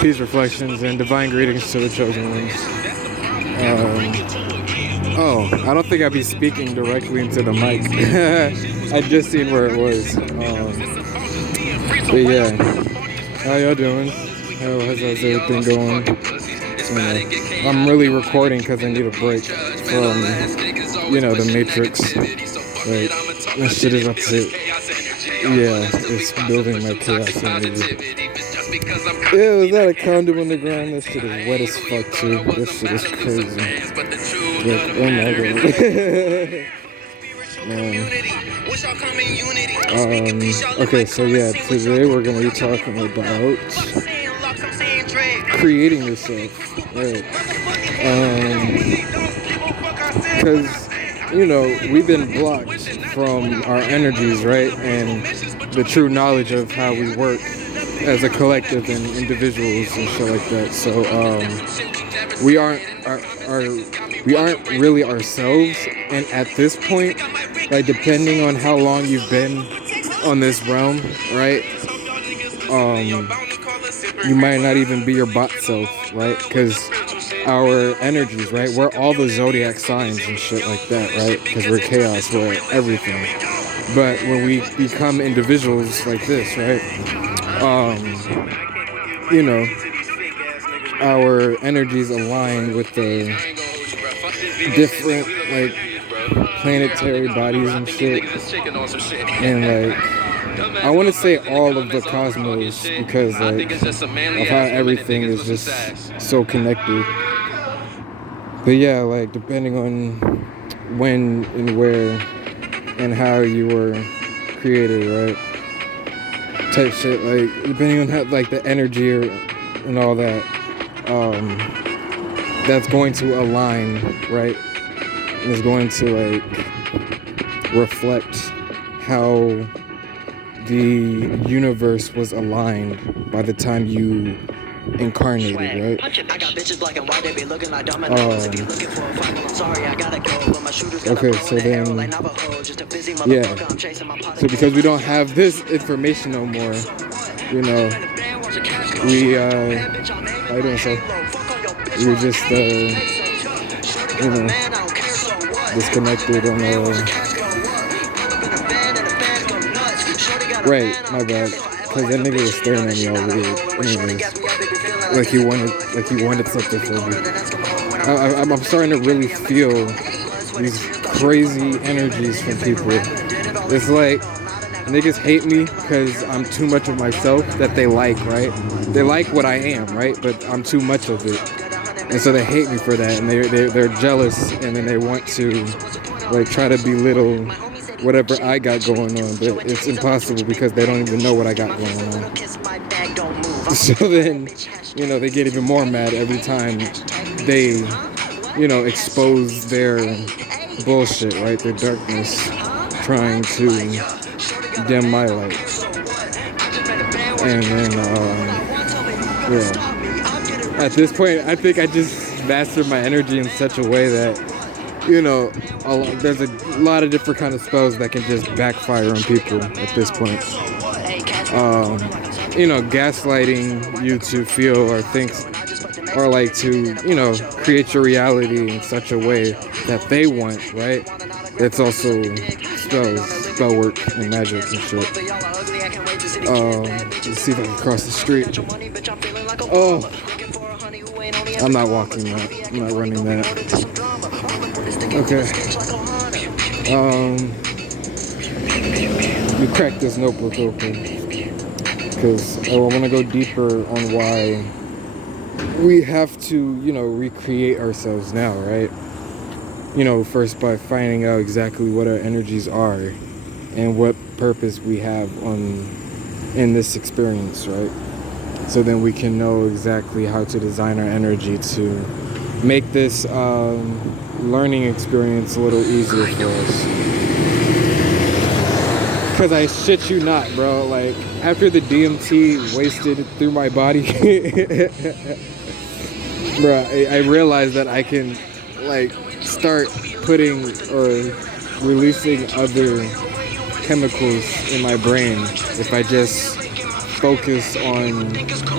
Peace, reflections, and divine greetings to the chosen ones. I don't think I'd be speaking directly into the mic. I just seen where it was. But yeah, how y'all doing? How's everything going? I'm really recording because I need a break from, the Matrix. Like, this shit is upset. Yeah, it's building my chaos energy. Yeah, was that a condom on the ground? That shit is wet as fuck too. This shit is crazy. Like, oh my god. Okay, so yeah, today we're gonna be talking about creating yourself. Right. Because, we've been blocked from our energies, right? And the true knowledge of how we work as a collective and individuals and shit like that. So we aren't really ourselves. And at this point, like, depending on how long you've been on this realm, right? You might not even be your bot self, right? Because our energies, right? We're all the zodiac signs and shit like that, right? Because we're chaos, we're everything. But when we become individuals like this, right? Our energies align with the different, like, planetary bodies and shit. And, like, I want to say all of the cosmos because, like, of how everything is just so connected. But yeah, like, depending on when and where and how you were created, right? Type shit, like, depending on how, like, the energy and all that, that's going to align, right? And is going to, like, reflect how the universe was aligned by the time you incarnated, right? Okay, so then, yeah. So because we don't have this information no more, we, how you doing, so? We were just, disconnected on right, my bad. Cause that nigga was staring at me all weird. Anyways, like he wanted something from me. I'm starting to really feel these crazy energies from people. It's like niggas hate me because I'm too much of myself that they like, right? They like what I am, right? But I'm too much of it, and so they hate me for that, and they're jealous, and then they want to, like, try to belittle whatever I got going on, but it's impossible because they don't even know what I got going on. So then, they get even more mad every time they, expose their bullshit, right? Their darkness, trying to dim my light. And then, at this point, I think I just mastered my energy in such a way that, there's a lot of different kind of spells that can just backfire on people at this point. Gaslighting you to feel or think, or like to, create your reality in such a way that they want, right? It's also spell work and magic and shit. Let's see if I can cross the street. Oh, I'm not walking that. I'm not running that. Okay. We cracked this notebook open because I want to go deeper on why we have to, recreate ourselves now, right? First by finding out exactly what our energies are and what purpose we have in this experience, right? So then we can know exactly how to design our energy to make this learning experience a little easier for us. Because I shit you not, bro, like, after the DMT wasted through my body, bro, I realized that I can, like, start putting or releasing other chemicals in my brain if I just focus on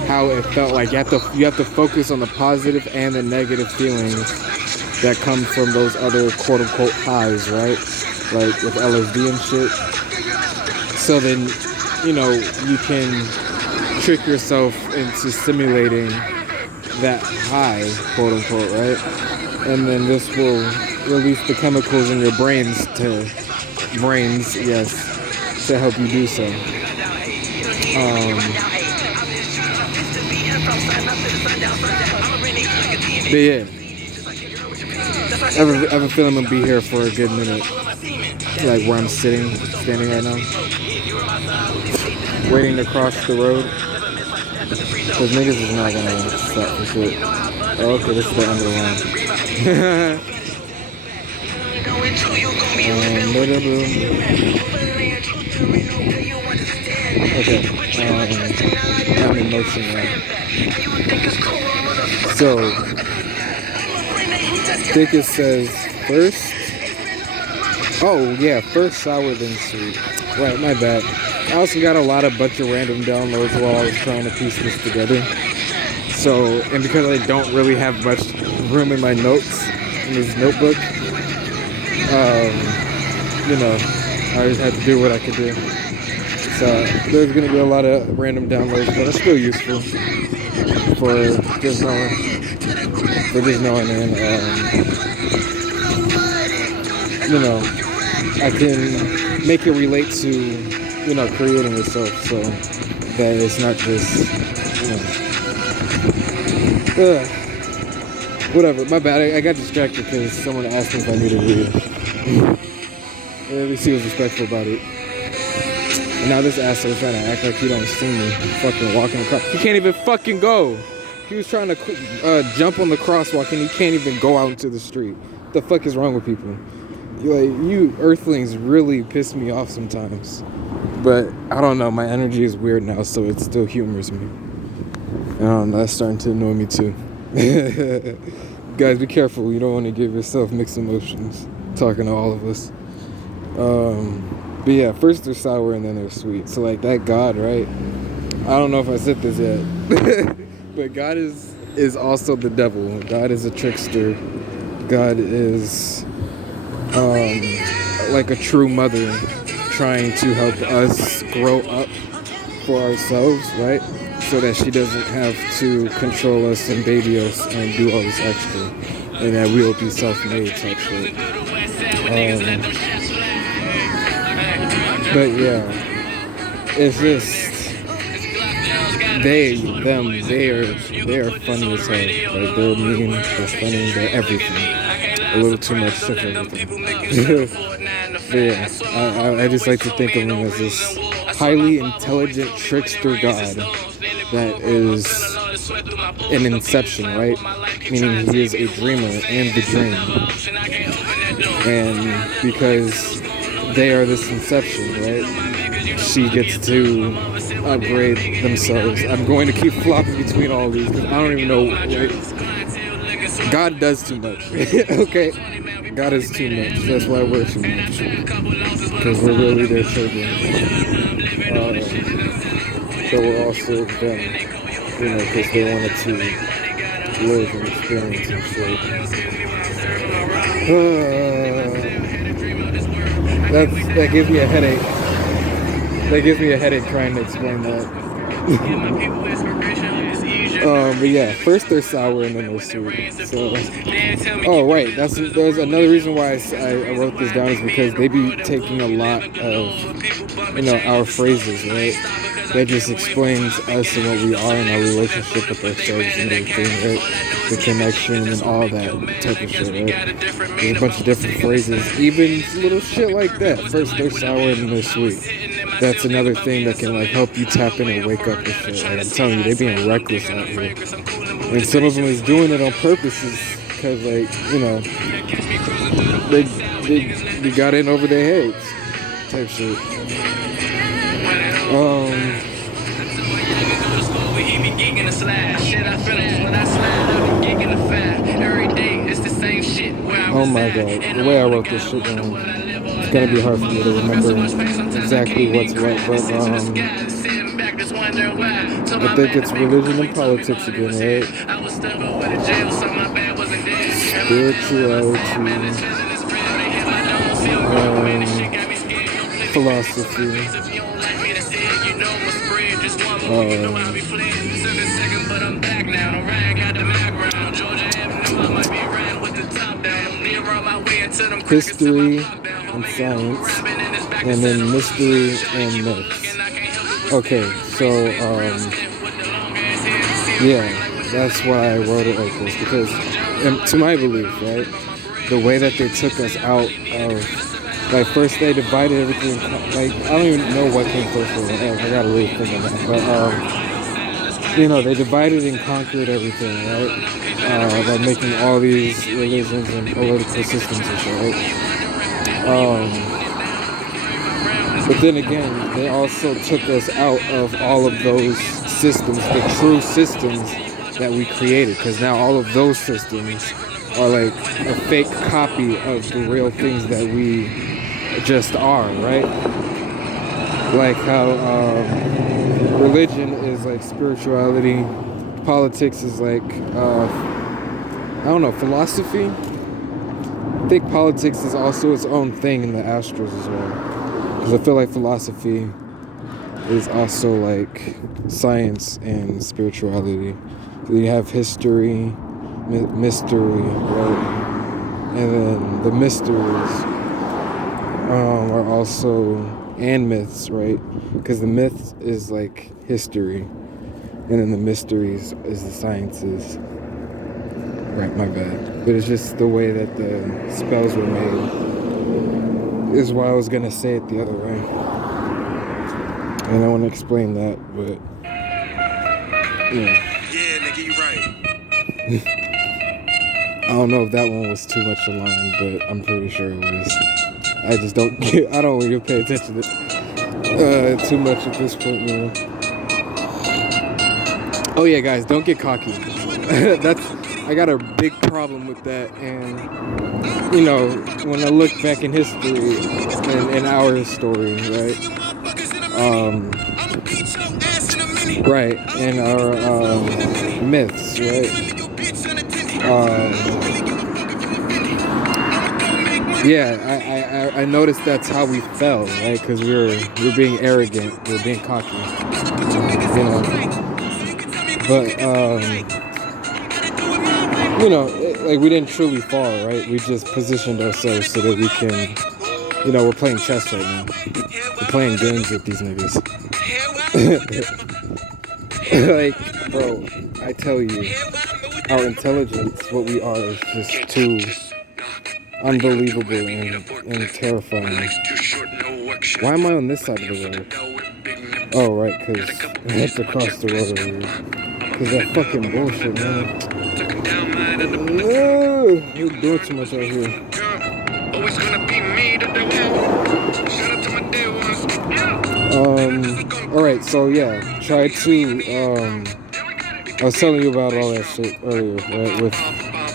how it felt. Like you have to focus on the positive and the negative feelings that come from those other quote unquote highs, right? Like with LSD and shit. So then, you know, you can trick yourself into simulating that high, quote unquote, right? And then this will release the chemicals in your brains, yes, to help you do so. But yeah, I have a feeling I'm gonna be here for a good minute, like where I'm standing right now, waiting to cross the road, because niggas is not gonna stop for shit. Oh, okay, this is the end of the line. Okay, I'm in motion now. So, I think it says first. Oh yeah, first sour then sweet. Right, my bad. I also got a bunch of random downloads while I was trying to piece this together. So, and because I don't really have much room in my notes in this notebook, you know, I just had to do what I could do. So there's gonna be a lot of random downloads, but it's still useful for just knowing, and you know, I can make it relate to, you know, creating yourself, so that it's not just, you know, whatever. My bad. I got distracted because someone asked me if I needed weed. At least he was respectful about it. And now this asshole is trying to act like he don't see me fucking walking across. He can't even fucking go. He was trying to jump on the crosswalk and he can't even go out into the street. What the fuck is wrong with people? You earthlings really piss me off sometimes. But I don't know. My energy is weird now, so it still humors me. I don't know. That's starting to annoy me too. Guys, be careful. You don't want to give yourself mixed emotions. Talking to all of us. But yeah, first they're sour and then they're sweet. So like that God, right? I don't know if I said this yet. But God is also the devil. God is a trickster. God is like a true mother trying to help us grow up for ourselves, right? So that she doesn't have to control us and baby us and do all this extra. And that we will be self-made type shit. But yeah, it's just they are funny as hell. Like they're mean, they're funny, they're everything. A little too much of everything. But yeah, I just like to think of him as this highly intelligent trickster god that is an inception, right? Meaning he is a dreamer and the dream. And because they are this inception, right? She gets to upgrade themselves. I'm going to keep flopping between all these because I don't even know. Like, God does too much. Okay? God is too much. That's why we're too much. Because we're really their children. But we're also them. You know, because they wanted to live and experience and shit. That gives me a headache. That gives me a headache trying to explain that. But yeah, first they're sour and then they're sweet. So, oh right, there's another reason why I wrote this down is because they be taking a lot of, you know, our phrases, right? That just explains us and what we are in our relationship with ourselves and everything, right? The connection and all that type of shit, right? There's a bunch of different phrases, even little shit like that. First they're sour and then they're sweet. That's another thing that can like help you tap in and wake up and shit. Like I'm telling you, they being reckless out here. And some of them is doing it on purpose because like, you know, they got in over their heads type shit. Oh my god, the way I wrote this shit down, it's gonna be hard for me to remember exactly what's what, but I think it's religion and politics again, right? Spirituality, philosophy, history and science, and then mystery and myths. Okay, so yeah, that's why I wrote it like this, because to my belief, right, the way that they took us out of, like, first they divided everything, like, I don't even know what came first, I gotta really think of that, but you know, they divided and conquered everything, right, by making all these religions and political systems and shit, right? But then again, they also took us out of all of those systems, the true systems that we created, because now all of those systems are like a fake copy of the real things that we just are, right? Like how religion is like spirituality, politics is like, I don't know, philosophy. I think politics is also its own thing in the Astros as well. Because I feel like philosophy is also like science and spirituality. You have history, mystery, right? And then the mysteries are also, and myths, right? Because the myth is like history, and then the mysteries is the sciences. Right, my bad. But it's just the way that the spells were made is why I was gonna say it the other way. And I want to explain that, but yeah. Yeah, nigga, you right. I don't know if that one was too much to line, but I'm pretty sure it was. I just don't get, I don't even pay attention to too much at this point, you know. Oh yeah, guys, don't get cocky. I got a big problem with that, and you know, when I look back in history and in our story, right? Right, and our myths, right? Yeah, I noticed that's how we fell, right? Because we're being arrogant, we're being cocky, you know. But you know, like we didn't truly fall, right? We just positioned ourselves so that we can, you know, we're playing chess right now. We're playing games with these niggas. Like, bro, I tell you, our intelligence, what we are, is just too unbelievable and terrifying. Why am I on this side of the road? Oh, right, because I have to cross the road over here. Because that fucking bullshit, man. No, you're doing too much out here. Alright, so yeah, try to, I was telling you about all that shit earlier, right, with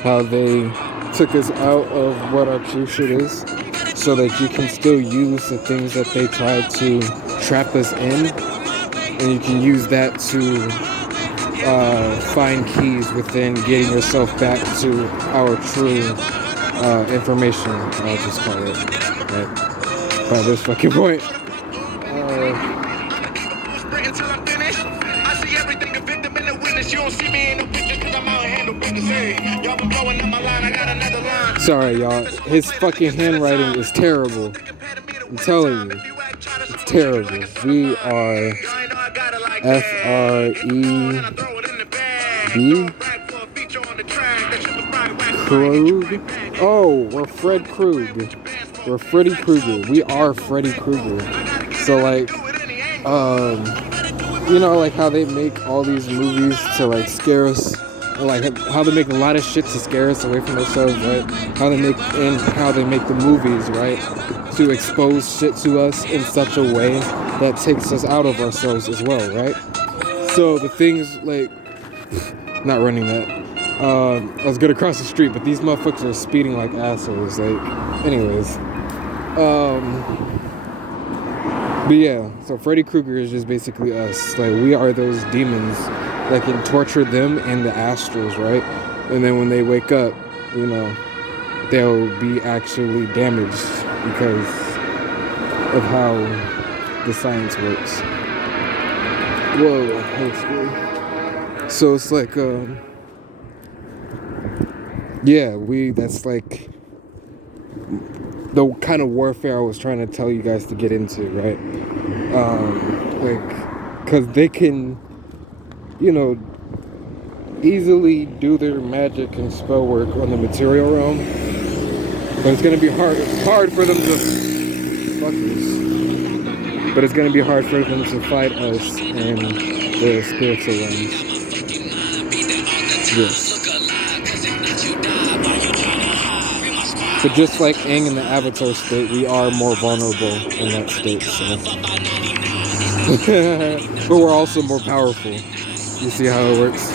how they took us out of what our true shit is, so that you can still use the things that they tried to trap us in, and you can use that to find keys within getting yourself back to our true information, I'll just call it, right, by this fucking point. Sorry, y'all. His fucking handwriting is terrible. I'm telling you. It's terrible. We are F-R-E-D? Krug? Oh, we're Fred Krug. We're Freddy Krueger. We are Freddy Krueger. So, like, you know, like how they make all these movies to, like, scare us. Like how they make a lot of shit to scare us away from ourselves, right? How they make the movies, right? To expose shit to us in such a way that takes us out of ourselves as well, right? So the things like, not running that. I was gonna cross the street, but these motherfuckers are speeding like assholes. Like, anyways, But yeah, so Freddy Krueger is just basically us. Like, we are those demons that can torture them and the astrals, right? And then when they wake up, you know, they'll be actually damaged because of how the science works. Whoa, that's scary. So it's like, yeah, that's like the kind of warfare I was trying to tell you guys to get into, right? Like, because they can, you know, easily do their magic and spell work on the material realm, but it's gonna be hard for them to fuck this. But it's gonna be hard for them to fight us in the spiritual realms. Yes. But just like Aang in the Avatar state, we are more vulnerable in that state. So. But we're also more powerful. You see how it works?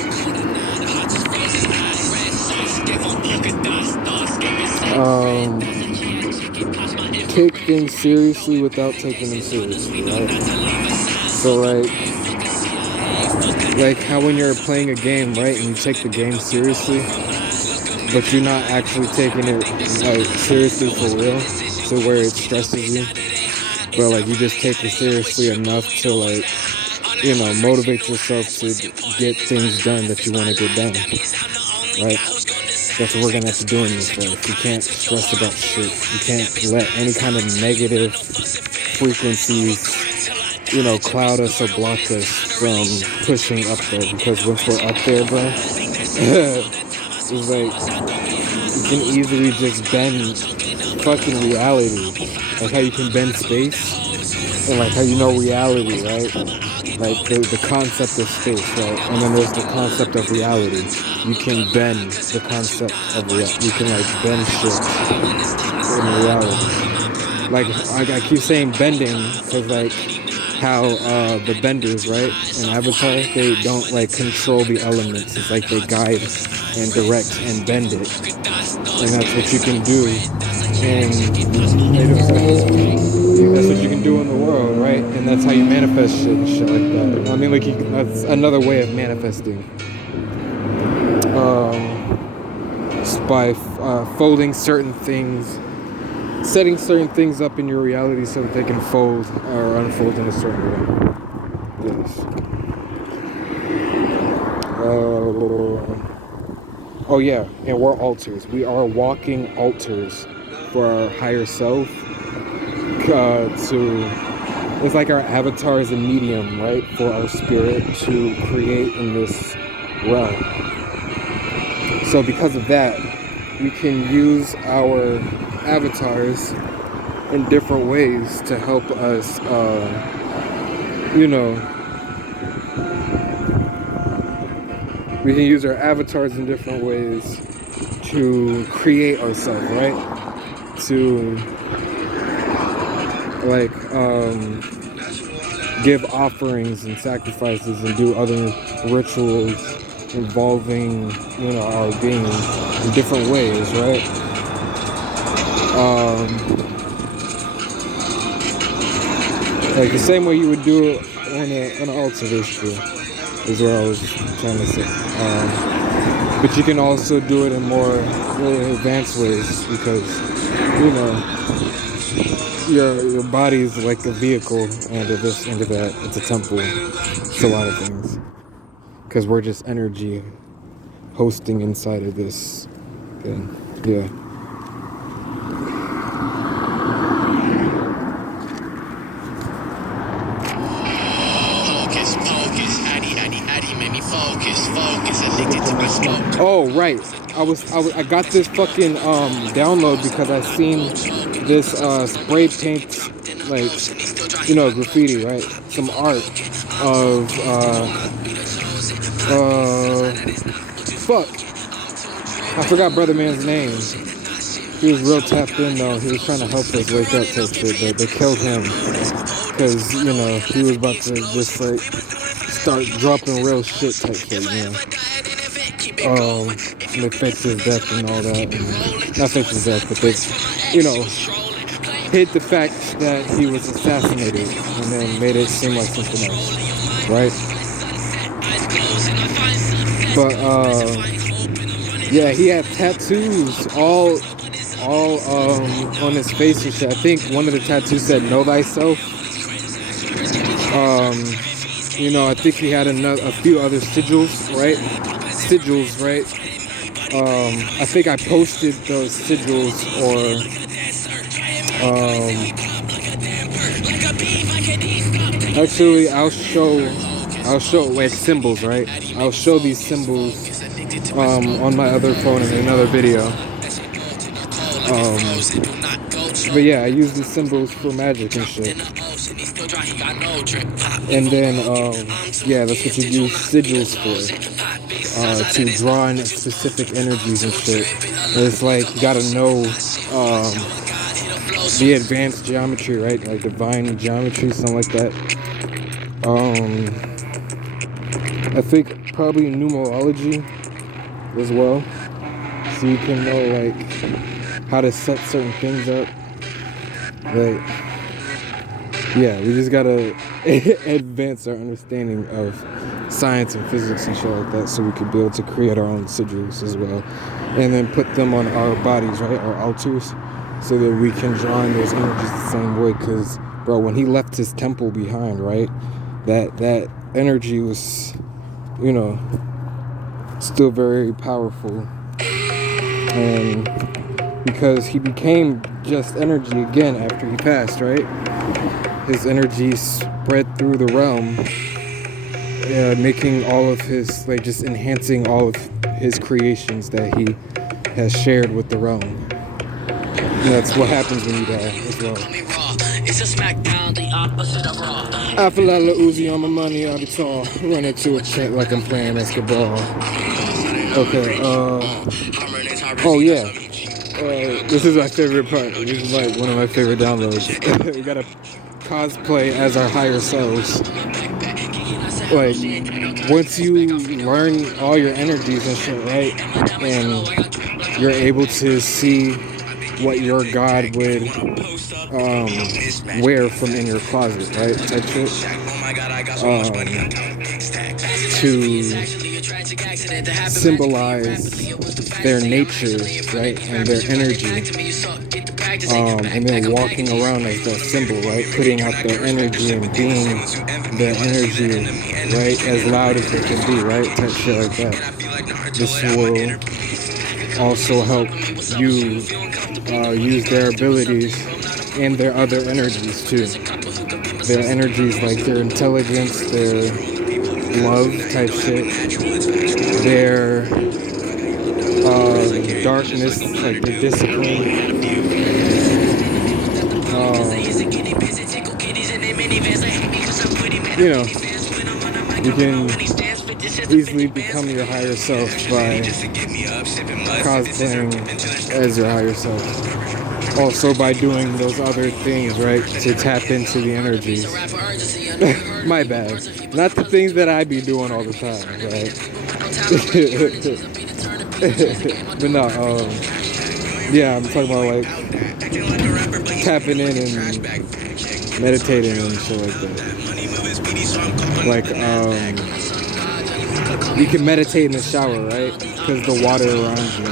Take things seriously without taking them seriously, right? So like how when you're playing a game, right, and you take the game seriously, but you're not actually taking it like seriously for real, so where it stresses you, but like you just take it seriously enough to like, you know, motivate yourself to get things done that you want to get done, right? That's what we're gonna have to do in this life. You can't stress about shit. You can't let any kind of negative frequencies, you know, cloud us or block us from pushing up there, because once we're up there, bro, it's like you can easily just bend fucking reality, like how you can bend space, and like how you know reality, right? Like the concept of space, right? And then there's the concept of reality. You can bend the concept of reality. You can like bend shit in reality. Like I keep saying bending because like how the benders, right, in Avatar, they don't like control the elements. It's like they guide and direct and bend it, and that's what you can do in native space. That's what you can do in the world, right? And that's how you manifest shit and shit like that. I mean, like that's another way of manifesting. By folding certain things, setting certain things up in your reality so that they can fold or unfold in a certain way. Yes. Oh yeah, and we're altars. We are walking altars for our higher self. It's like our avatar is a medium, right, for our spirit to create in this realm. So because of that, we can use our avatars in different ways to help us, you know, we can use our avatars in different ways to create ourselves, right? To like give offerings and sacrifices and do other rituals involving, you know, our being in different ways, right? Like the same way you would do it on an altar, basically, is what I was trying to say. But you can also do it in more advanced ways because, you know, your body is like a vehicle, and of this, into that, it's a temple. It's a lot of things. Because we're just energy hosting inside of this thing. Yeah. Oh right, I got this fucking download because I seen this spray paint, like, you know, graffiti, right? Some art of fuck, I forgot brother man's name. He was real tapped in though. He was trying to help us wake up type shit, but they killed him because, you know, he was about to just like start dropping real shit type shit, you know. They faked his death and all that. Not faked his death, but they, you know, hid the fact that he was assassinated and then made it seem like something else, right? But yeah, he had tattoos all on his face and shit. I think one of the tattoos said "Know Thyself." I think he had a few other sigils, right? Sigils, right? I think I posted those sigils, or actually I'll show like symbols, right? I'll show these symbols on my other phone in another video. But yeah, I use these symbols for magic and shit. And then yeah, that's what you use sigils for, to draw in specific energies and shit. It's like you gotta know the advanced geometry, right? Like divine geometry, something like that. I think probably numerology as well, so you can know like how to set certain things up. Like, yeah, we just gotta advance our understanding of science and physics and shit like that, so we could be able to create our own sigils as well, and then put them on our bodies, right, our altars, so that we can draw in those energies the same way. Because, bro, when he left his temple behind, right, that energy was, still very powerful, and because he became just energy again after he passed, right? His energy spread through the realm, making all of his, like, just enhancing all of his creations that he has shared with the realm. And that's what happens when you die as well. I feel like Lil Uzi on my money all the time. Run into a check like I'm playing basketball. Okay, oh yeah. This is my favorite part. This is like one of my favorite downloads. We gotta cosplay as our higher selves. Like, once you learn all your energies and shit, right, and you're able to see what your god would wear from in your closet, right, type shit, to symbolize their nature, right, and their energy, and then walking around as that symbol, right, putting out their energy and being their energy, right, as loud as they can be, right, type shit like that. This will also help you use their abilities and their other energies too. Their energies like their intelligence, their love type shit, their darkness, like their discipline. You can easily become your higher self by cosplaying as your higher self. Also by doing those other things, right, to tap into the energies. My bad. Not the things that I be doing all the time, right? But no, yeah, I'm talking about like tapping in and meditating and shit like that. Like, you can meditate in the shower, right? Because the water around you.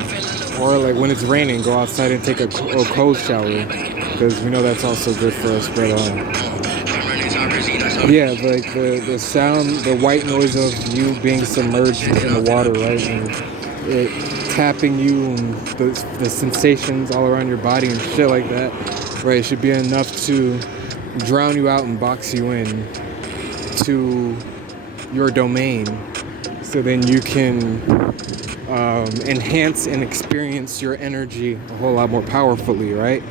Or like when it's raining, go outside and take a cold shower, because that's also good for us. But yeah, like the sound, the white noise of you being submerged in the water, right, and it tapping you, and the sensations all around your body and shit like that, right, should be enough to drown you out and box you in to your domain, so then you can enhance and experience your energy a whole lot more powerfully, right?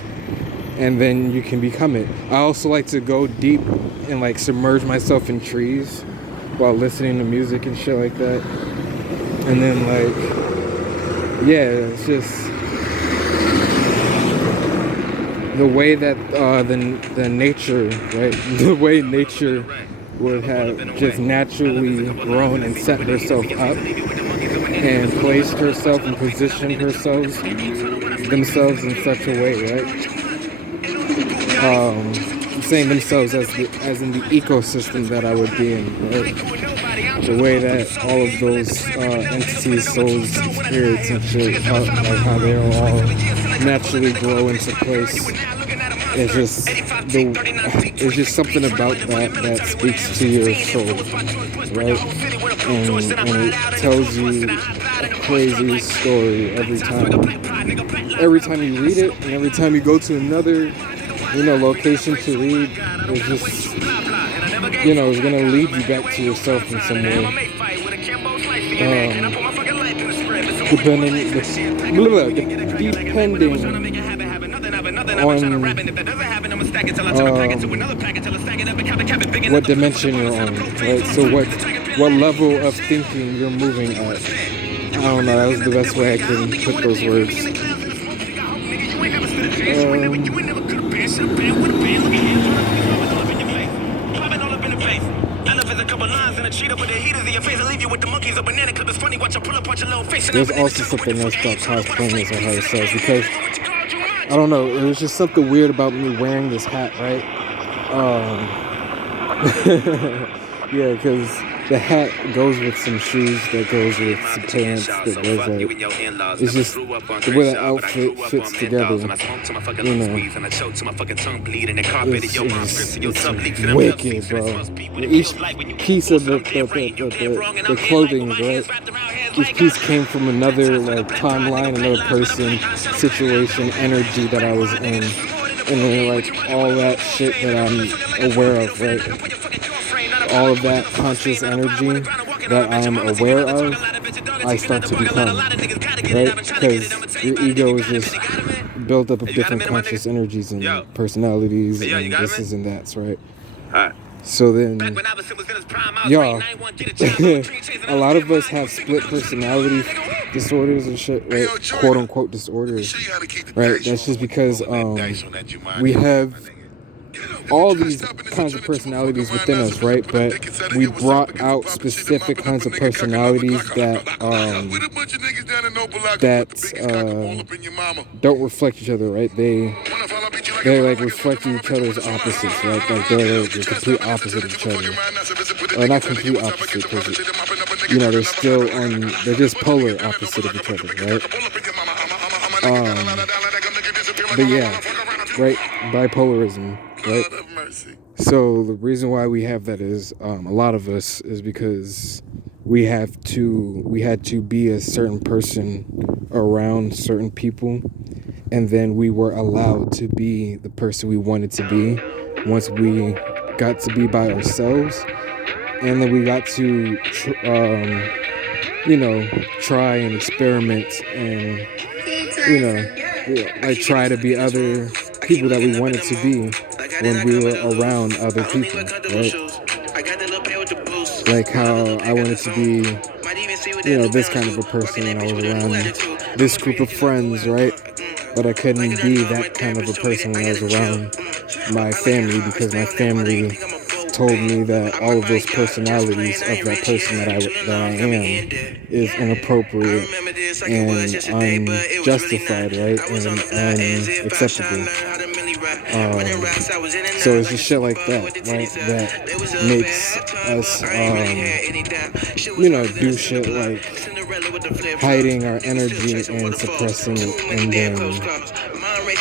And then you can become it. I also like to go deep and like submerge myself in trees while listening to music and shit like that. And then like, yeah, it's just the way that the nature, right? The way nature would have just naturally grown and set herself up and placed herself and positioned themselves in such a way, right? Saying themselves as in the ecosystem that I would be in, right? The way that all of those entities, souls, spirits, and shit, like how they all naturally grow into place. It's just something about that speaks to your soul, right? And it tells you a crazy story every time. Every time you read it, and every time you go to another, location to read, it's just, it's gonna lead you back to yourself in some way. Depending on what dimension you're on, right? So what level of thinking you're moving at. I don't know, that was the best way I can put those words. There's also something else about cosplaying as a higher self, because I don't know, it was just something weird about me wearing this hat, right? Yeah, because the hat goes with some shoes, that goes with some pants, that goes like, it's just the way the outfit fits together, it's wicked, bro. Each piece of the clothing, right? Each piece came from another timeline, another person, situation, energy that I was in, and then all that shit that I'm aware of, right? All of that conscious energy that I'm aware of, I start to become, right? Because your ego is just built up of different conscious energies and personalities and this and that's, right? So then, y'all, a lot of us have split personality disorders and shit, right? Quote unquote disorders, right? That's just because we have all these kinds of personalities within us, right? But we brought out specific kinds of personalities that don't reflect each other, right? They reflect each other's opposites, right? Like they're the complete opposite of each other. Or not complete opposite, because they're just polar opposite of each other, right? But yeah, right? Bipolarism, right? So the reason why we have that is a lot of us is because we had to be a certain person around certain people, and then we were allowed to be the person we wanted to be once we got to be by ourselves, and then we got to try and experiment and try to be other people that we wanted to be when we were around other people, right? Like how I wanted to be, this kind of a person when I was around this group of friends, right? But I couldn't be that kind of a person when I was around my family, because my family told me that all of those personalities of that person that I am is inappropriate and unjustified, right? And unacceptable. So it's just shit like that, right? That makes us, do shit like hiding our energy and suppressing it, and then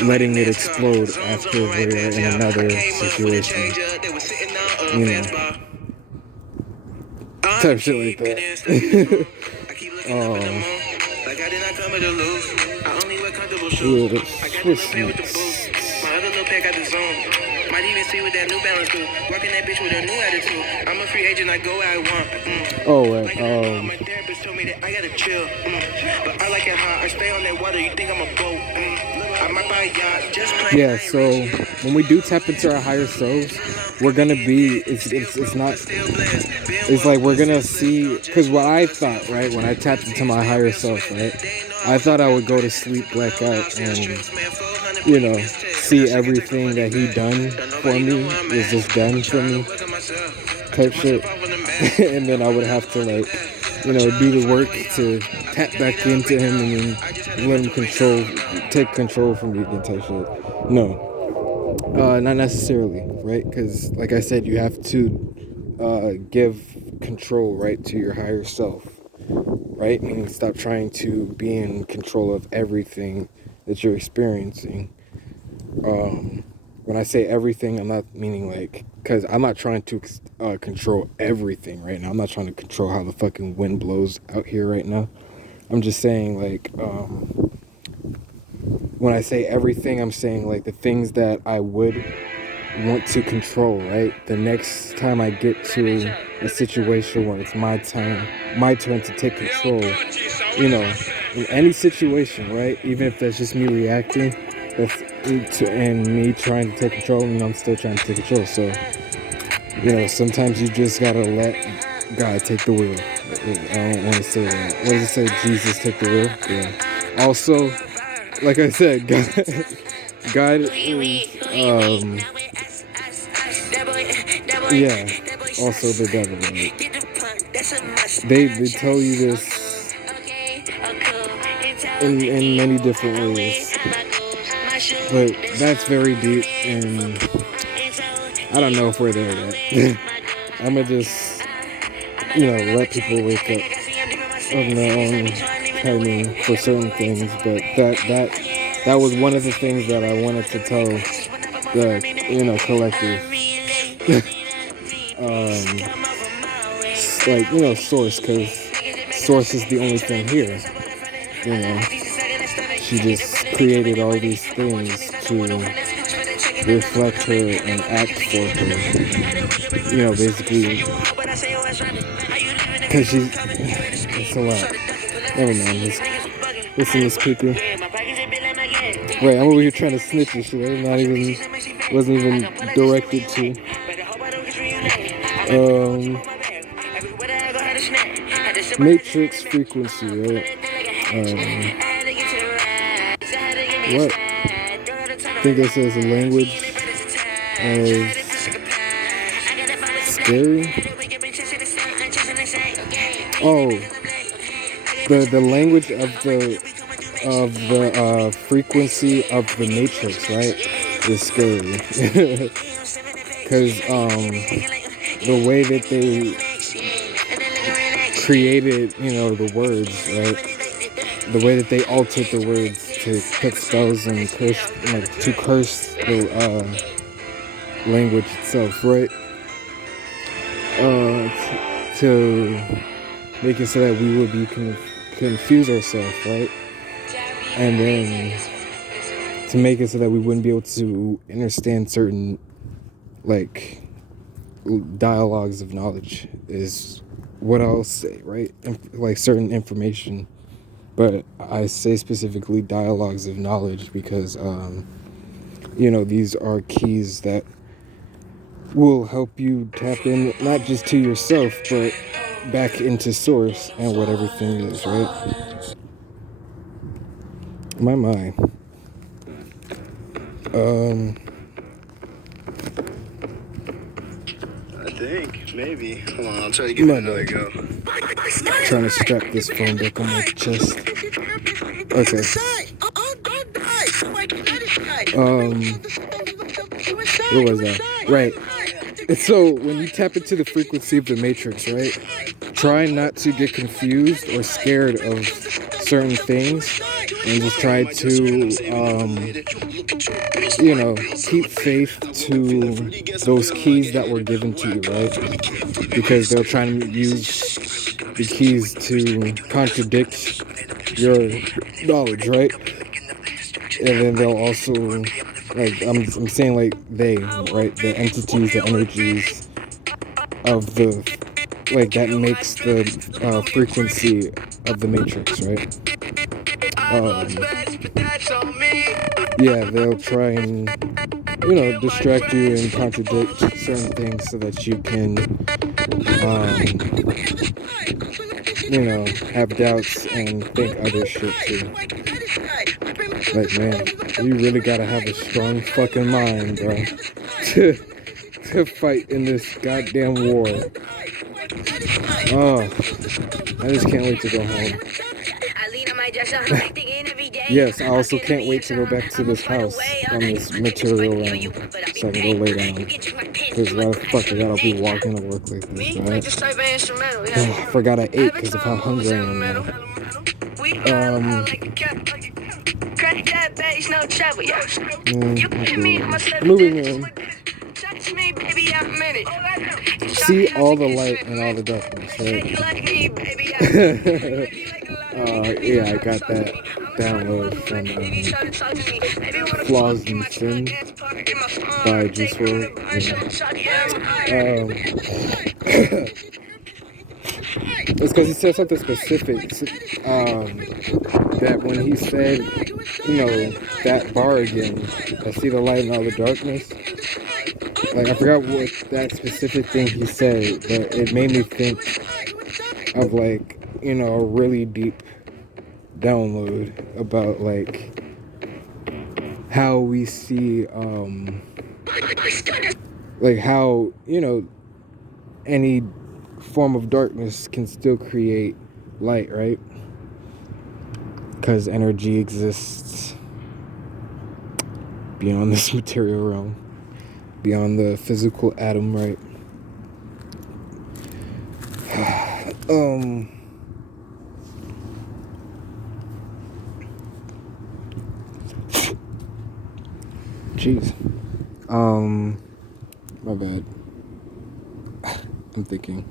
letting it explode after we're in another situation. Type shit like that. Might even see what that New Balance do. Working that bitch with a new attitude. I'm a free agent, I go where I want. Oh, right. My therapist told me that I gotta chill. But I like it hot. I stay on that water. You think I'm a boat? I might buy a yacht. Just play. Yeah. So when we do tap into our higher selves, we're gonna be. It's not. It's like we're gonna see. Because what I thought, right, when I tapped into my higher self, right, I thought I would go to sleep, black out, and see everything that he done for me was just done for me, type shit. And then I would have to do the work to tap back into him and then let him take control from me again, type shit. No. Not necessarily, right? Because, like I said, you have to give control, right, to your higher self, right? Meaning stop trying to be in control of everything that you're experiencing. When I say everything, I'm not meaning like, because I'm not trying to control everything right now. I'm not trying to control how the fucking wind blows out here right now. I'm just saying, like, when I say everything, I'm saying like the things that I would want to control, right? The next time I get to a situation where it's my turn to take control, you know, in any situation, right? Even if that's just me reacting, and me trying to take control, I'm still trying to take control. So, sometimes you just gotta let God take the wheel. I don't want to say that. What does it say? Jesus take the wheel? Yeah. Also, like I said, God is, yeah, also the devil. Right? They tell you this in many different ways, but that's very deep, and I don't know if we're there yet. I'm gonna just, let people wake up on their own timing for certain things, but that was one of the things that I wanted to tell the collective. Source, because Source is the only thing here. She just created all these things to reflect her and act for her. Basically, because it's a lot. Never mind. Listen to this people. Wait, I'm over here trying to snitch and shit. Wasn't even directed to. Matrix frequency, right? What? I think that says a language of scary. Oh, the language of the frequency of the Matrix, right? Is scary. Because the way that they created, the words, right? The way that they altered the words to put spells and to curse the language itself, right? To make it so that we would be confuse ourselves, right? And then to make it so that we wouldn't be able to understand certain, dialogues of knowledge is what I'll say, right? Like certain information. But I say specifically dialogues of knowledge because, these are keys that will help you tap in not just to yourself, but back into source and what everything is, right? My. I think, maybe. Hold on, I'll try to give it another go. Trying to strap this phone back on my chest. Okay. Where was that? Right. So when you tap into the frequency of the Matrix, right? Try not to get confused or scared of certain things, and just try to, keep faith to those keys that were given to you, right? Because they'll try to use the keys to contradict your knowledge, right? And then they'll also, I'm saying they, right? The entities, the energies of that makes the frequency of the Matrix, right? They'll try and, distract you and contradict certain things so that you can, have doubts and think other shit too. Man, you really gotta have a strong fucking mind, bro, to fight in this goddamn war. Oh, I just can't wait to go home. Yes, I also can't wait to go back to this house on this material realm so I can go lay down. Because why the fuck I gotta be walking to work like this, right? I forgot I ate because of how hungry I am now. Moving in. See all the light and all the darkness, right? Yeah, I got that download from Flaws and Sin by Juice WRLD. It's because he said something specific. That when he said, that bar again, I see the light and all the darkness. Like, I forgot what that specific thing he said, but it made me think of, like, a really deep download about, like, how we see, like, how, any form of darkness can still create light, right? Because energy exists beyond this material realm, beyond the physical atom, right? Jeez. My bad. I'm thinking.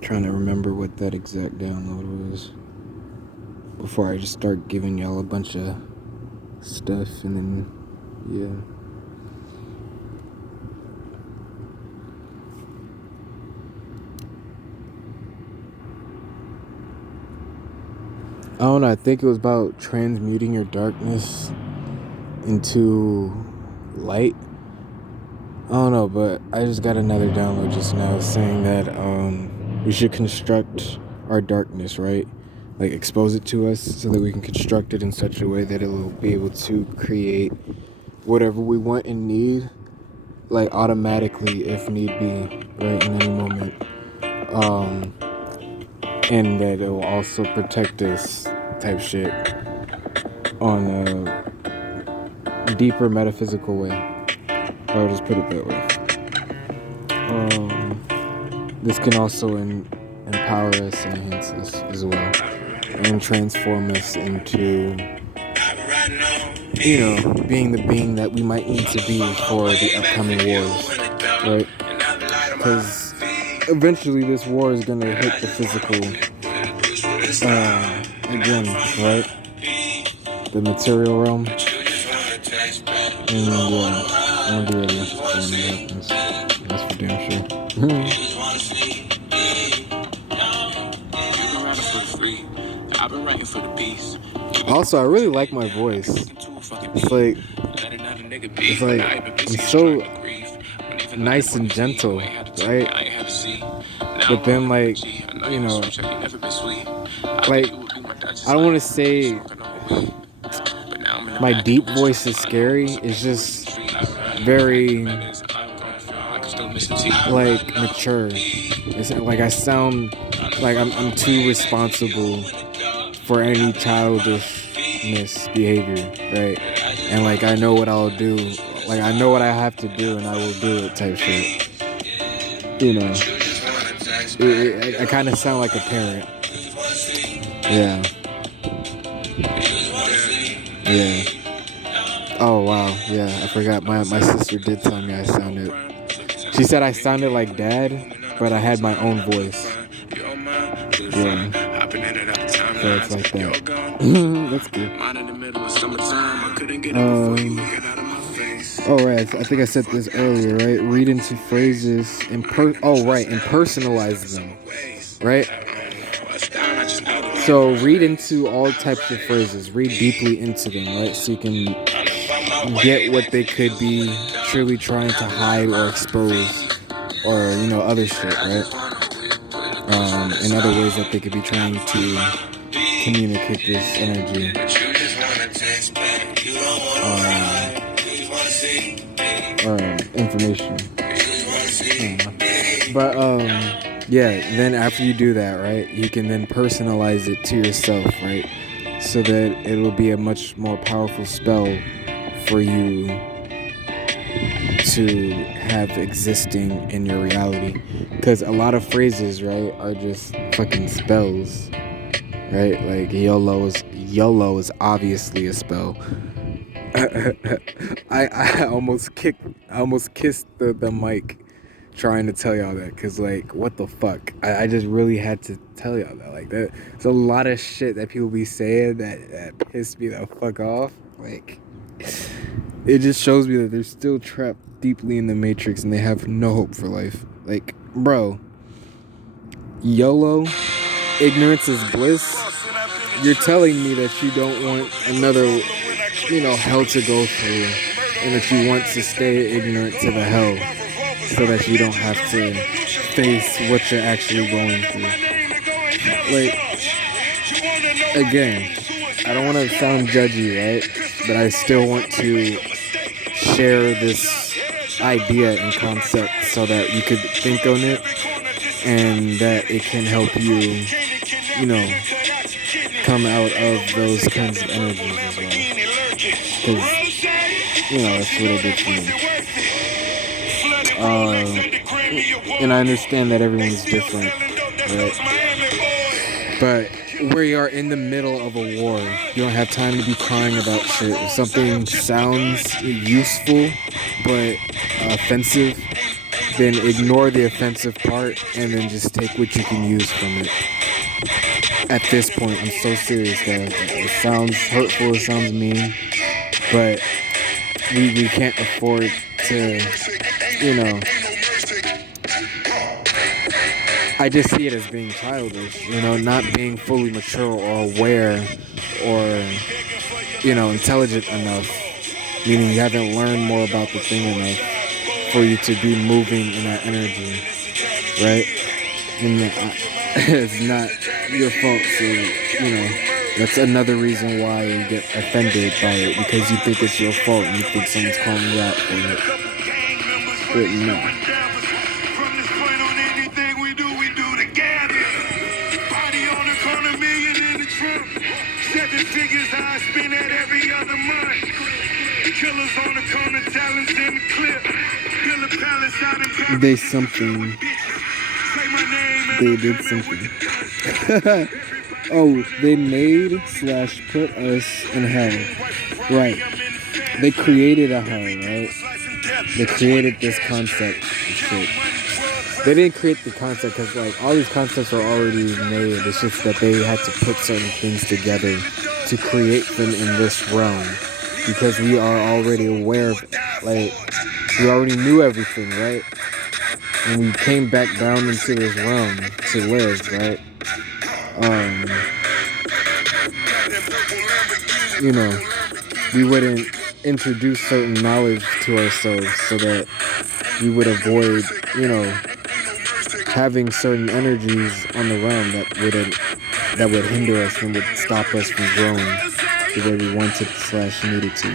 Trying to remember what that exact download was before I just start giving y'all a bunch of stuff and then, yeah. I don't know, I think it was about transmuting your darkness into light. I don't know, but I just got another download just now saying that we should construct our darkness, right? Like, expose it to us so that we can construct it in such a way that it will be able to create whatever we want and need, like, automatically if need be, right, in any moment. And that it will also protect us type shit on a deeper metaphysical way. I'll just put it that way. This can also empower us and enhance us as well, and transform us into, being the being that we might need to be for the upcoming wars, right? Because eventually this war is gonna hit the physical again, right? The material realm. And yeah, I'll be ready when it happens. That's for damn sure. Also, I really like my voice. It's like I'm so nice and gentle, right? But then, like, like, I don't want to say my deep voice is scary. It's just very, like, mature. It's like I sound like I'm too responsible for any childishness behavior, right? And, like, I know what I'll do. Like, I know what I have to do and I will do it type shit. I kind of sound like a parent. Yeah. Oh, wow. Yeah, I forgot. My sister did tell me I sounded... She said I sounded like Dad, but I had my own voice. Yeah. So it's like that. That's good. Right. I think I said this earlier, right? Read into phrases and personalize them, right? So read into all types of phrases. Read deeply into them, right? So you can get what they could be truly trying to hide or expose, or other shit, right? In other ways that they could be trying to communicate this energy. Information. But yeah, then after you do that, right, you can then personalize it to yourself, right? So that it'll be a much more powerful spell for you to have existing in your reality. Because a lot of phrases, right, are just fucking spells, right? Like YOLO is obviously a spell. I almost kissed the mic trying to tell y'all that, because like, what the fuck, I just really had to tell y'all that. Like, that there's a lot of shit that people be saying that pissed me the fuck off. Like, it just shows me that they're still trapped deeply in the matrix and they have no hope for life. Like, bro, YOLO, ignorance is bliss. You're telling me that you don't want another, hell to go through, and that you want to stay ignorant to the hell so that you don't have to face what you're actually going through. Like, again, I don't want to sound judgy, right? But I still want to share this idea and concept so that you could think on it and that it can help you, come out of those kinds of energies as well. Because, that's what it did for me. And I understand that everyone's different, right? But we are in the middle of a war. You don't have time to be crying about shit. If something sounds useful but offensive, then ignore the offensive part and then just take what you can use from it. At this point, I'm so serious, guys. It sounds hurtful, it sounds mean, but we can't afford to, I just see it as being childish, not being fully mature or aware or, intelligent enough, meaning you haven't learned more about the thing enough for you to be moving in that energy, right? And it's not your fault, so, that's another reason why you get offended by it, because you think it's your fault and you think someone's calling you out for it. But no. They did something. Oh, they made/put us in hell. Right. They created a hell, right? They created this concept and shit. They didn't create the concept because, like, all these concepts are already made. It's just that they had to put certain things together to create them in this realm. Because we are already aware of, like, we already knew everything, right? And we came back down into this realm to live, right? We wouldn't introduce certain knowledge to ourselves so that we would avoid, having certain energies on the realm that would hinder us and would stop us from growing the way we wanted/needed to.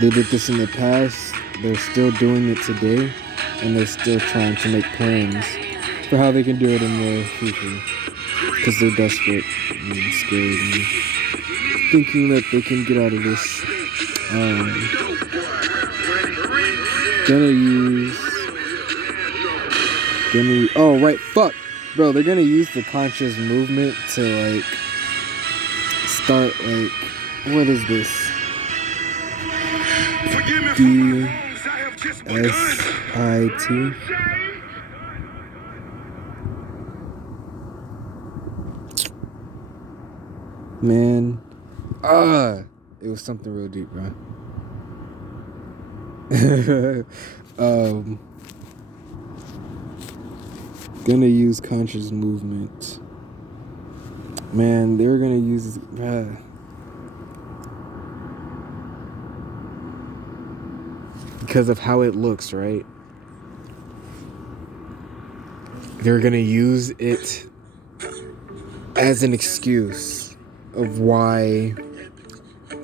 They did this in the past, they're still doing it today, and they're still trying to make plans for how they can do it in the future. Because they're desperate and scared and thinking that they can get out of this. Oh, right, fuck. Bro, they're gonna use the conscious movement to, like, start, like, what is this? DSIT. Man, it was something real deep, bro. Gonna use conscious movement. Man, they were gonna use because of how it looks, right? They're gonna use it as an excuse of why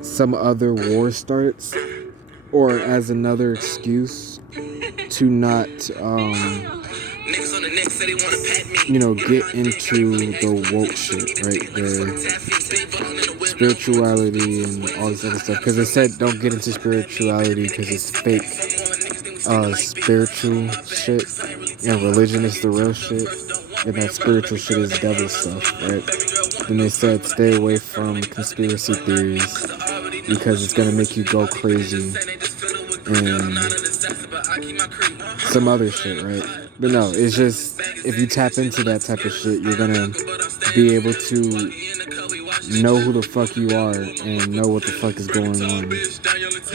some other war starts, or as another excuse to not, get into the woke shit, right? The spirituality and all this other stuff. Because they said don't get into spirituality because it's fake spiritual shit, and religion is the real shit, and that spiritual shit is devil stuff, right? Then they said stay away from conspiracy theories because it's gonna make you go crazy and some other shit, right? But no, it's just if you tap into that type of shit, you're gonna be able to know who the fuck you are and know what the fuck is going on,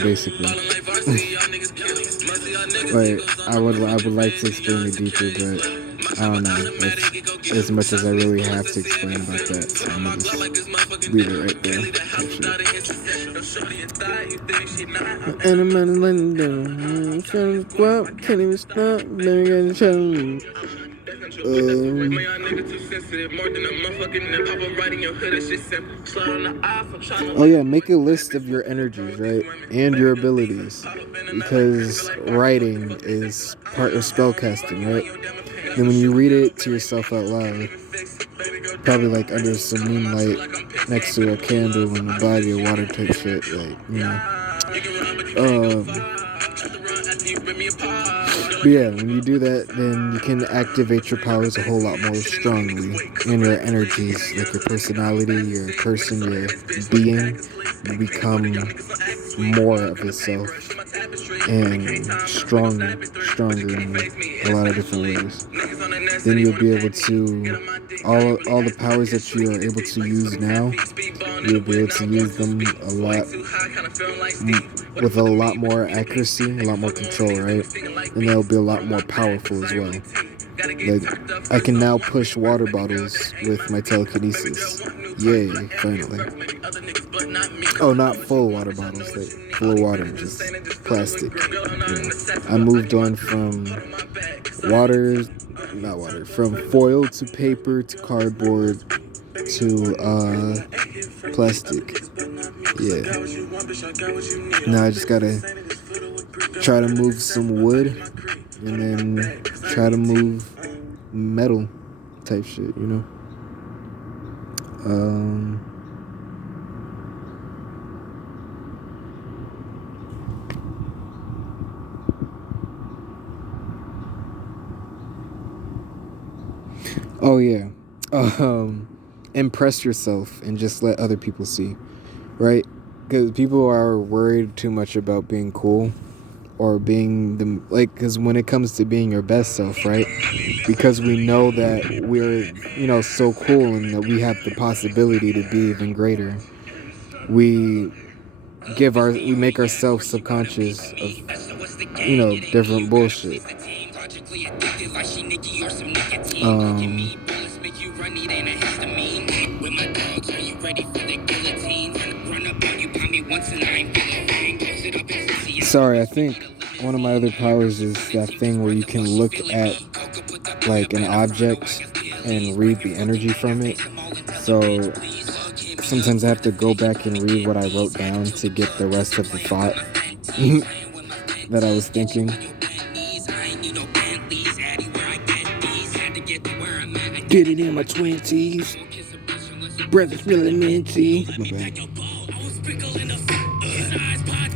basically. Like I would like to explain it deeper, but I don't know. That's as much as I really have to explain about that. So I'm gonna just leave it right there. And I'm letting down. Trying to go out, can't even stop. Never gonna oh yeah, make a list of your energies, right? And your abilities. Because writing is part of spellcasting, right? Then when you read it to yourself out loud, probably like under some moonlight next to a candle in a body of water type shit, like, but yeah, when you do that, then you can activate your powers a whole lot more strongly, and your energies, like your personality, your person, your being, will become more of itself and stronger in a lot of different ways. Then you'll be able to all the powers that you are able to use now, you'll be able to use them a lot with a lot more accuracy, a lot more control, right? And they'll be a lot more powerful as well. Like, I can now push water bottles with my telekinesis. Yay, finally. Oh, not full water bottles, like full of water, just plastic. I moved on from from foil to paper to cardboard to plastic. Yeah. Now I just gotta try to move some wood and then try to move metal type shit, Oh yeah. Impress yourself and just let other people see, right? Because people are worried too much about being cool or being because when it comes to being your best self, right? Because we know that we're, so cool and that we have the possibility to be even greater. We make ourselves subconscious of, different bullshit. Sorry, I think one of my other powers is that thing where you can look at like an object and read the energy from it. So sometimes I have to go back and read what I wrote down to get the rest of the thought that I was thinking. Get it in my 20s. Breath is really minty.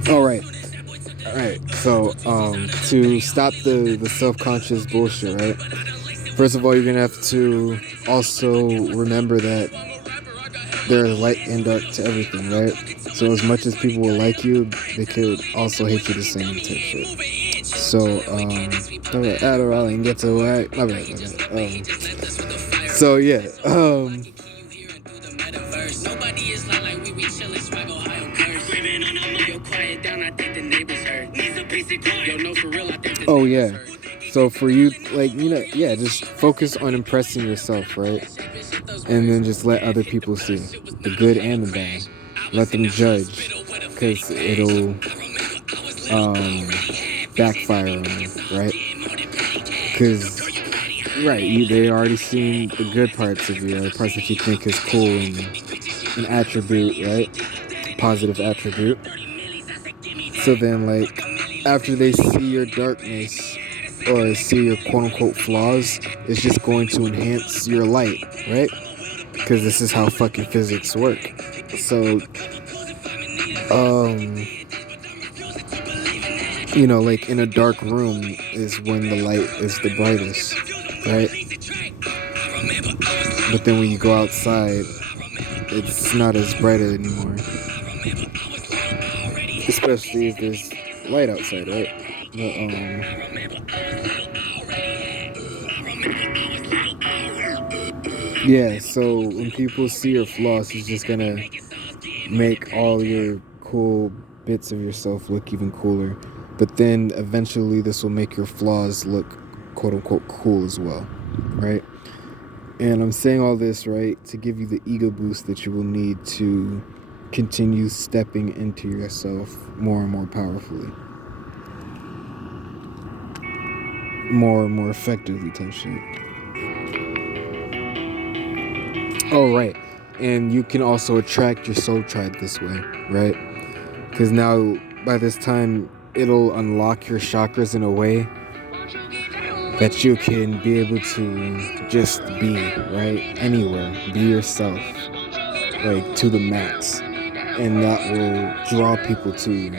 Alright, so to stop the self-conscious bullshit, right? First of all, you're gonna have to also remember that there's light and dark to everything, right? So as much as people will like you, they could also hate you the same type shit. So, Adderall and get to work. My bad. So yeah, oh yeah. So for you, just focus on impressing yourself, right? And then just let other people see the good and the bad. Let them judge, because it'll backfire on you, right? Because they already seen the good parts of you, the parts that you think is cool and an attribute, right? Positive attribute. So then, like, after they see your darkness or see your quote-unquote flaws, it's just going to enhance your light, right? Because this is how fucking physics work. So, you know, like in a dark room is when the light is the brightest, right? But then when you go outside, it's not as bright anymore. Especially if there's light outside, right? Yeah, so when people see your flaws, it's just gonna make all your cool bits of yourself look even cooler. But then eventually this will make your flaws look quote unquote cool as well, right? And I'm saying all this, right, to give you the ego boost that you will need to continue stepping into yourself more and more powerfully. More and more effectively type shit. Oh, right. And you can also attract your soul tribe this way, right? Because now, by this time, it'll unlock your chakras in a way that you can be able to just be, right? Anywhere. Be yourself. Like, to the max. And that will draw people to you.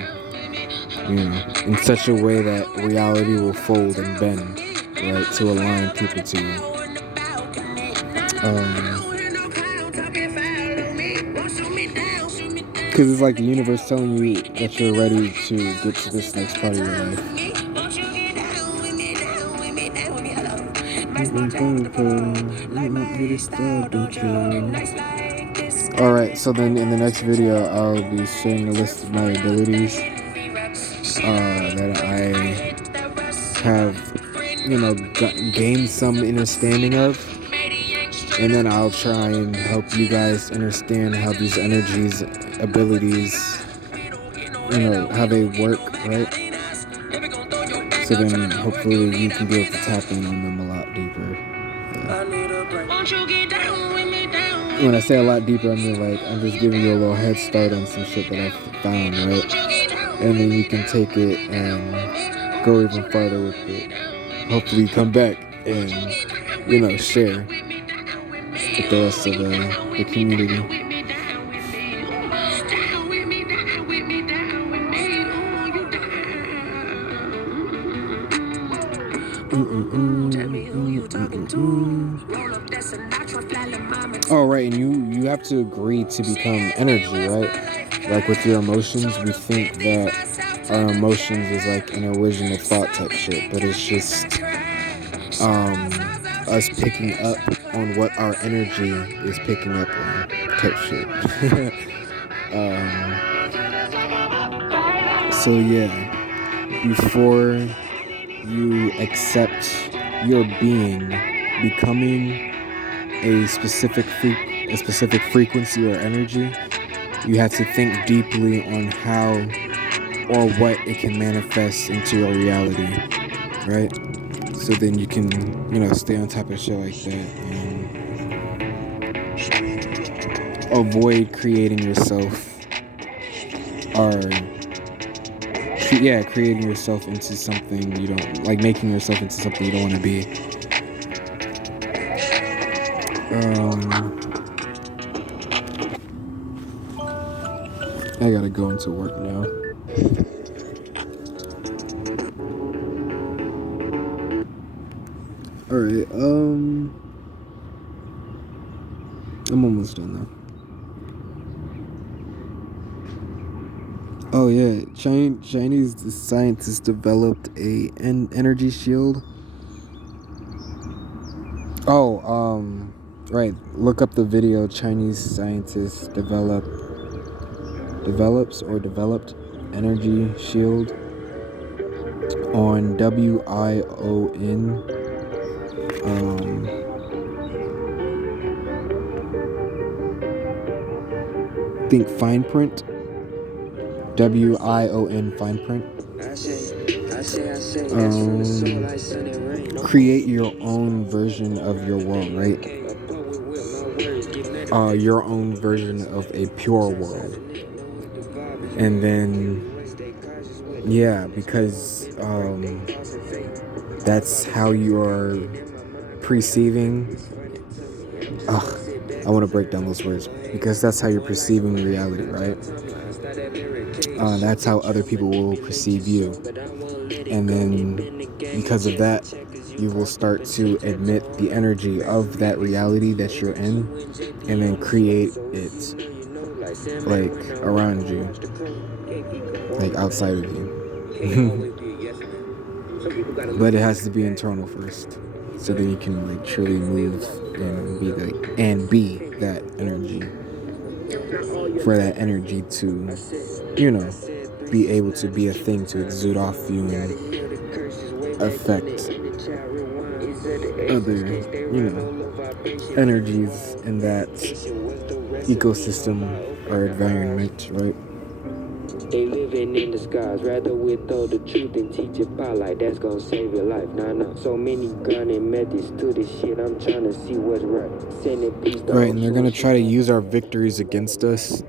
You know, in such a way that reality will fold and bend, right? To align people to you. Because it's like the universe telling you that you're ready to get to this next part of your life. Alright, so then in the next video, I'll be sharing a list of my abilities that I have, you know, gained some understanding of. And then I'll try and help you guys understand how these energies, abilities, you know, how they work, right? So then hopefully you can be able to tap in on them a lot deeper. When I say a lot deeper, I mean like I'm just giving you a little head start on some shit that I've found, right? And then you can take it and go even farther with it. Hopefully come back and, you know, share with the rest of the community. Oh, right, and you have to agree to become energy, right? Like with your emotions, we think that our emotions is like an illusion of thought type shit, but it's just us picking up on what our energy is picking up on type shit. So yeah, before you accept your being becoming a specific frequency or energy, you have to think deeply on how or what it can manifest into your reality, right? So then you can, you know, stay on top of shit like that and avoid creating yourself creating yourself into something you don't, like making yourself into something you don't want to be. I gotta go into work now. Alright, I'm almost done now. Oh yeah, Chinese scientists developed an energy shield. Right, look up the video. Chinese scientists developed energy shield on WION. Think fine print. WION fine print. Create your own version of your world, right? Your own version of a pure world. And then yeah, because that's how you are perceiving. I want to break down those words because that's how you're perceiving reality, right? That's how other people will perceive you, and then because of that, you will start to admit the energy of that reality that you're in, and then create it like around you, like outside of you. But it has to be internal first, so then you can like truly move and be that energy, for that energy to, be able to be a thing to exude off you and affect other, energies in that ecosystem or environment, right? They living in the skies, rather withhold the truth and teach it by like that's gonna save your life. Nah. So many grinding methods to this shit. I'm trying to see what's right. Right, and they're gonna try to use our victories against us,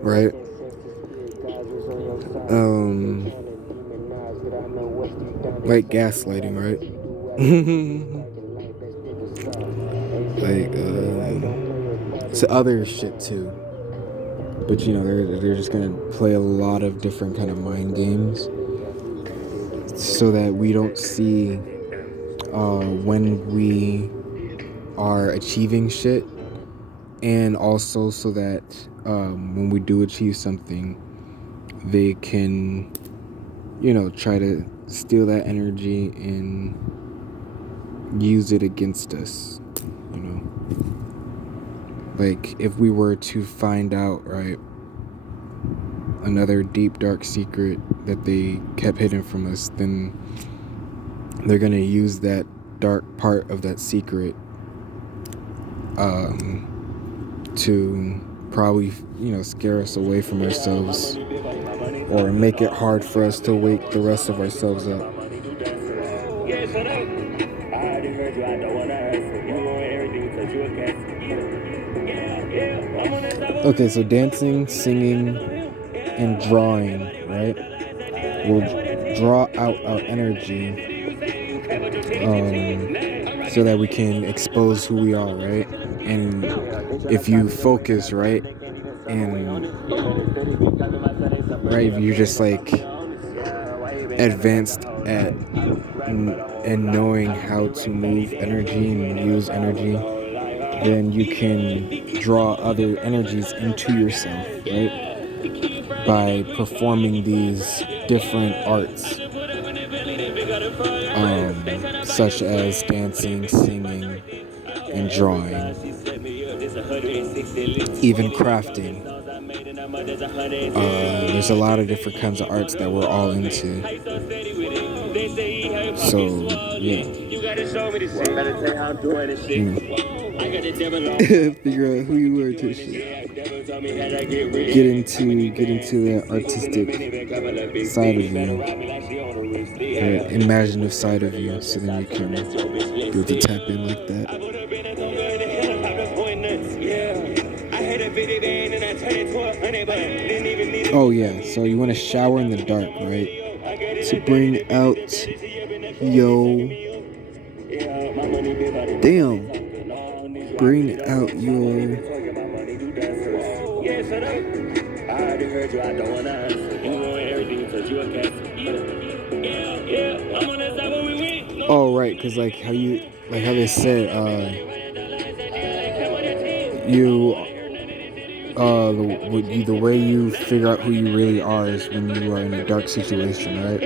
right? Like gaslighting, right? Like to other shit too. But they're just gonna play a lot of different kind of mind games, so that we don't see when we are achieving shit, and also so that when we do achieve something, they can, try to steal that energy and use it against us, Like, if we were to find out, right, another deep, dark secret that they kept hidden from us, then they're going to use that dark part of that secret to probably, scare us away from ourselves, or make it hard for us to wake the rest of ourselves up. Okay, so dancing, singing, and drawing, right, will draw out our energy, so that we can expose who we are, right? And if you focus, right, and right, if you're just like advanced at and knowing how to move energy and use energy, then you can draw other energies into yourself, right? By performing these different arts, such as dancing, singing, and drawing, even crafting. There's a lot of different kinds of arts that we're all into. So, yeah. Figure out who you were to shit. Get into that artistic side of you, the imaginative side of you, so then you can be able to tap in like that. Oh yeah, so you want to shower in the dark, right? To bring out bring out your oh right, because like how they said the way you figure out who you really are is when you are in a dark situation, right?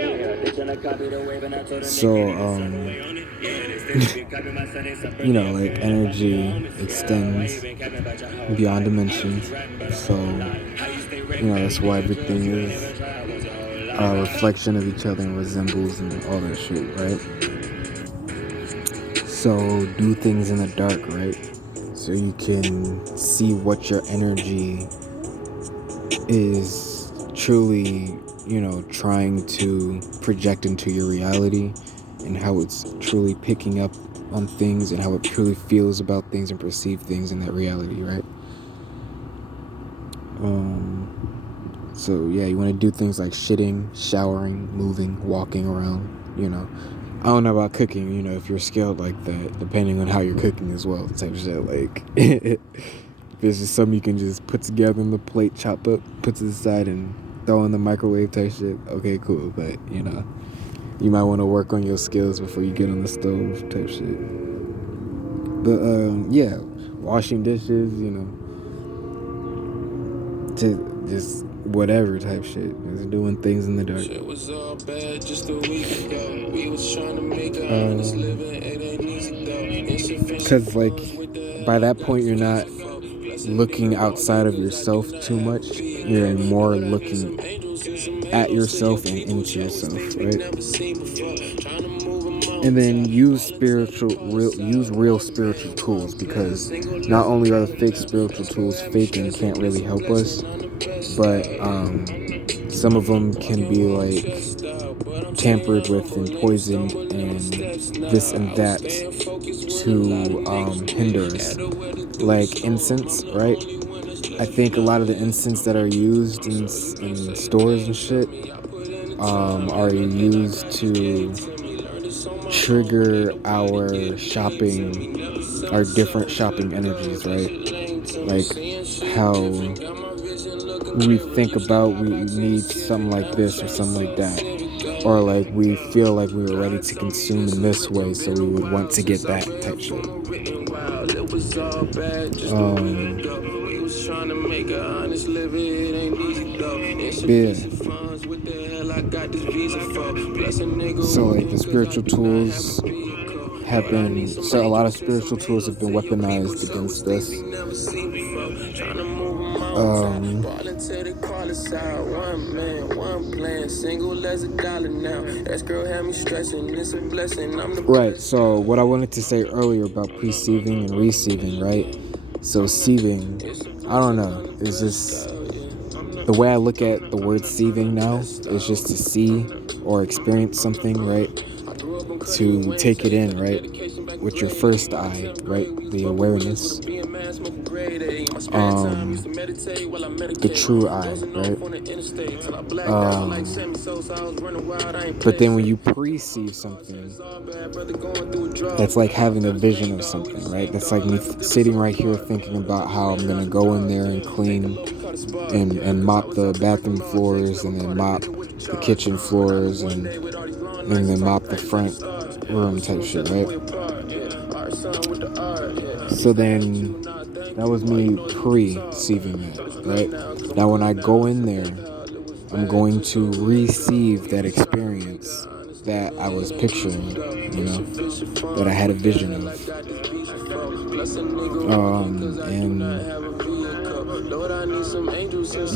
So like energy extends beyond dimensions, so that's why everything is a reflection of each other and resembles and all that shit, right? So do things in the dark, right? So you can see what your energy is truly, trying to project into your reality, and how it's truly picking up on things, and how it truly feels about things and perceive things in that reality, right? So yeah, you want to do things like shitting, showering, moving, walking around, I don't know about cooking, if you're skilled like that, depending on how you're cooking as well, type of shit. Like, if it's just something you can just put together in the plate, chop up, put to the side, and throw in the microwave type shit, okay, cool. But, you might want to work on your skills before you get on the stove type shit. But, yeah, washing dishes, to just whatever type shit. Just doing things in the dark. Shit was all bad just a week ago. We was trying to make a honest living. It ain't easy though. Because, like, by that point, you're not looking outside of yourself too much. You're more looking at yourself and into yourself, right? And then use real spiritual tools, because not only are the fake spiritual tools fake and can't really help us, but some of them can be like tampered with and poisoned and this and that to hinder us. Like incense, right? I think a lot of the incense that are used in stores and shit are used to trigger our different shopping energies, right? Like how we think about we need something like this or something like that, or like we feel like we were ready to consume in this way, so we would want to get that type shit. So like the spiritual tools a lot of spiritual tools have been weaponized against us. Right, so what I wanted to say earlier about perceiving and receiving, right? So sieving, I don't know, it's just the way I look at the word sieving now is just to see or experience something, right? To take it in, right? With your first eye, right? The awareness. The true eye, right? But then when you perceive something, that's like having a vision of something, right? That's like me sitting right here thinking about how I'm gonna go in there and clean and mop the bathroom floors, and then mop the kitchen floors, and then mop the front room type shit, right? So then that was me perceiving that, right? Now when I go in there, I'm going to receive that experience that I was picturing, that I had a vision of. And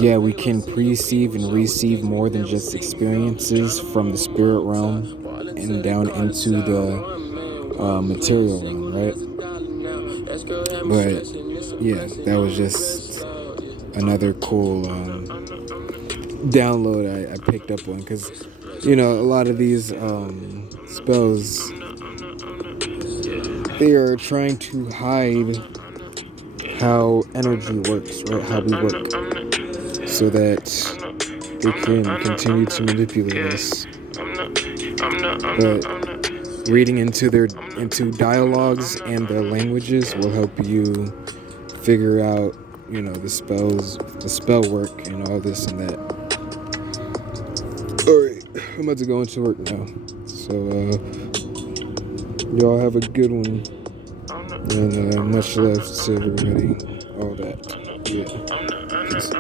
yeah, we can perceive and receive more than just experiences from the spirit realm and down into the material realm, right? But yeah, that was just another cool download I picked up on, because a lot of these spells, they are trying to hide how energy works, right? How we work, so that they can continue to manipulate us. But reading into dialogues and their languages will help you figure out, the spell work and all this and that. Alright, I'm about to go into work now. So, y'all have a good one. And much love to everybody. All that. Yeah. Peace.